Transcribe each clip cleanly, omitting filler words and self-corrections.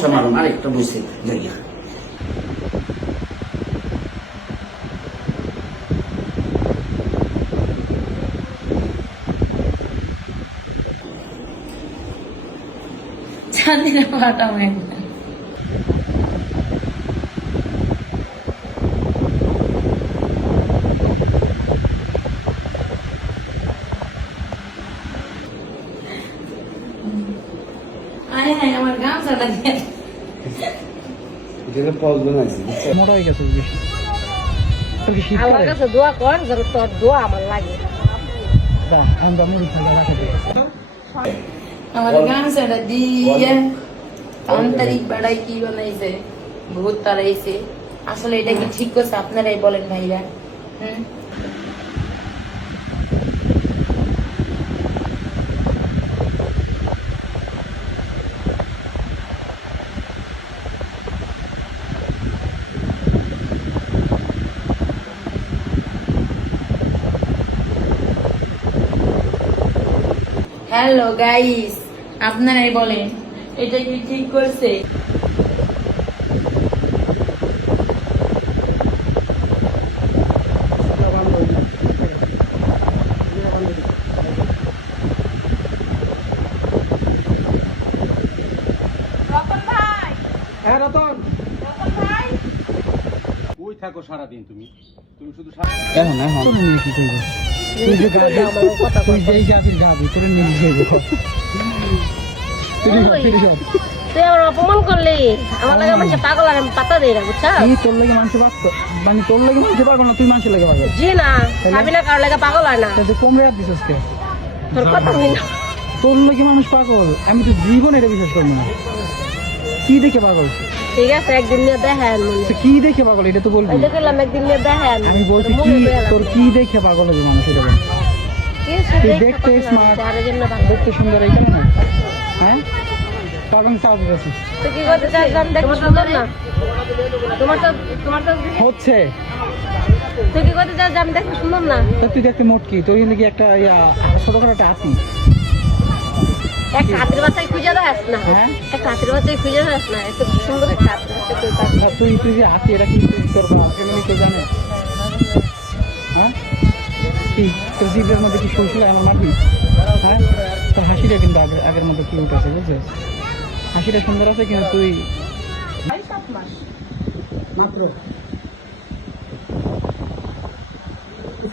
মশা মারুন আরেকটা বসে জায়গা। চাঁদিনা পাঠাও একটা আয় হায় আমার গামছাটা দিয়ে যেটা প্রবলেম আছে মোটা হয়ে গেছে বেশি। তোর কি শীত আল্লাহর করে? কাছে দোয়া কর যেন তোর দোয়া আমার লাগে। যা, আমরা মুড়ি খাই রাখা দিই। আমার গামছাটা দিয়ে তান্ত্রিক বেড়াই কি বানাইছে, ভূত তাড়াইছে। আসলে এটা কি ঠিক করছে আপনারাই বলেন ভাইরা। হ্যালো গাইস, আপনারাই বলেন এটা কি ঠিক করছে? হ্যাঁ রতন, কই থাকো সারাদিন তুমি? তুমি শুধু এখন তোর নিয়ে কি করবো? তুই যে গাবি, তুই যেই গাবি গাবি, তোর নিয়ে যাবো। তুই আমার অপমান করলি, আমার লাগে মানুষ পাগল আর আমি পাতা দেই না, বুঝছা? তুই তোর লাগে মানুষ পাগল, মানে তোর লাগে মানুষ পাগল না, তুই মানুষের লাগে পাগল। জি না, ভাবি না কারোর লাগে পাগল হয় না। তুই কম রেয়ার দিছিস কে? তোর কথা শুনি না। তোর লাগে মানুষ পাগল, আমি তো জীবন এটা বিশ্বাস করবো না। কি দেখে পাগল? ঠিক আছে, একদিন নিয়ে দেখেন। তুই কি দেখে পাগল এটা তো বলবি। ওই দেখলাম একদিন নিয়ে দেখেন। আমি বলছি কি, তোর কি দেখে পাগল হবে মানুষ এটা বল। তুই দেখতে স্মার্ট, দেখতে সুন্দর, এই কারণে হ্যাঁ পাগল চার্জ আছে। তুই কি করতে চাস? আমি দেখতে সুন্দর না? তোমার তো হচ্ছে তুই কি করতে চাস? আমি দেখতে সুন্দর না? তো তুই দেখতে মোটকি, তোর কি একটা ছোটখাটো একটা হাতি। একটা হাতির বাচ্চাই খুঁজে দেখাস না? হ্যাঁ একটা হাতির বাচ্চাই খুঁজে দেখাস না? এত সুন্দর একটা হাতির বাচ্চা তুই পাবি। তুই যে হাতি, এটা কি তোর ফ্যামিলি কে জানে? হ্যাঁ কি তোর জিভের মধ্যে কি শুনছিল আমার মারবি? হ্যাঁ তোর হাসিটা কিন্তু আগের মধ্যে কি উঠেছে বুঝছিস? হাসিটা সুন্দর আছে কিন্তু তুই মাত্র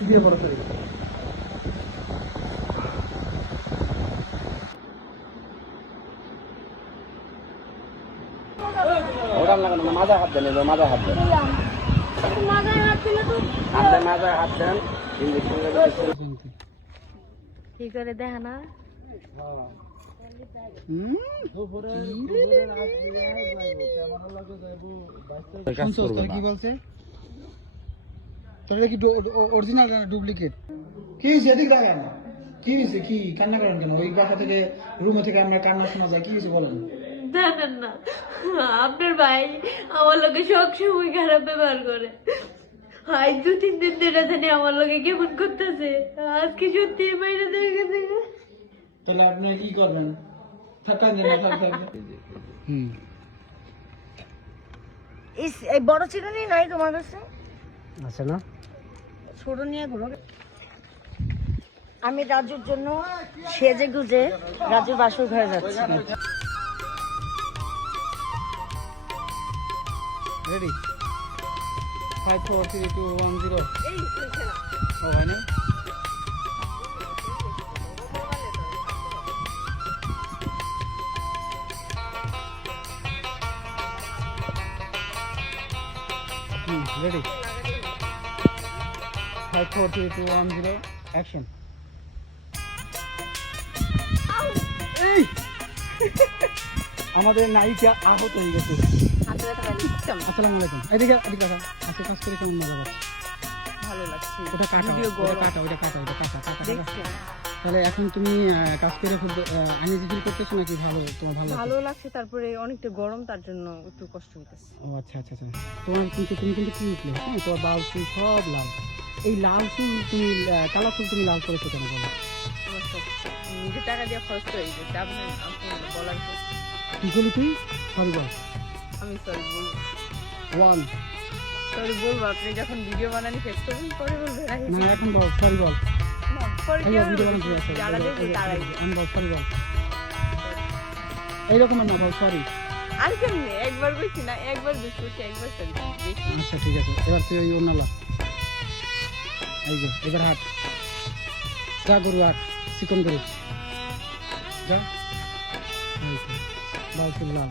বিয়ে করো তাই। ওরাম লাগানো না, মাথায় হাত দেন, এবার মাথায় হাত দেন, হাত দেন, মাথায় হাত দেন, ইঞ্জেকশন কি করে দেখা না? কি বলছে? তোর কি অরিজিনাল না ডুপ্লিকেট? কি হয়েছে? এদিক দেখেন কি হয়েছে? কি কান্না করেন কেন? ওই বাসা থেকে রুমে থেকে আমরা কান্না শোনা যায়, কি হয়েছে বলেন? জানেন না আপনার ভাই আমার লোকে সবসময় খারাপ ব্যবহার করে। আজ 2-3 দিন ধরে জানি আমার লোকে কেমন করতেছে। আজকে সত্যি বাইরে দিয়ে গেছে। তাহলে আপনি কি করবেন? থাকান যেন এই বড় চিরুনি নাই তোমার কাছে? আছে না? ছোট নিয়ে ঘুরো। আমি রাজুর জন্য সেজে গুজে রাজুর বাসর ঘরে যাচ্ছি। রেডি 5 4 3 2 1 0 ও হয় না? Ready 5 4 3 2 1 0 action. এই আমাদের নায়িকা আহত হয়ে গেছে। আসসালামু আলাইকুম। এদিকে এদিকে আসো। আজকে কাজ করে কেমন মজা পাচ্ছ? ভালো লাগছে। ওটা কাটা, ওটা কাটা। তাহলে এখন তুমি কাজ করে খুব আনইজি ফিল করতেছো নাকি তোমার ভালো লাগছে, তারপরে অনেকটা গরম, তার জন্য একটু কষ্ট হইতেছে। ও আচ্ছা। তুমি কিন্তু কি উঠলে? হ্যাঁ, তোমার বাল চুল সব লাল। এই লাল চুল তুমি কালো চুল তুমি লাল করেছো কেন বলো? নিজে টাকা দিয়ে খরচ করে দিতে আপনি বলার কি করলি তুই? সরি বল আমি সরি বলবো, ওয়ান সরি বলবো। আপনি যখন ভিডিও বানানি শেষ করবেন পরে বলবেন। না এখন বল সরি বল না, পরে এই কি ভিডিও হবে? বানাতে আছে যারা দেখবে তারাই। আমি বল সরি বল এইরকম না বল সরি আর কেমনে একবার কইছি না, একবার দুষ করছি, একবার সরি বেশি। আচ্ছা ঠিক আছে এবার তুই ওই অন্য লাভ এই যে এবার হাট যা গরু হাট চিকন গরু যা এই তো, লাল ফুল লাল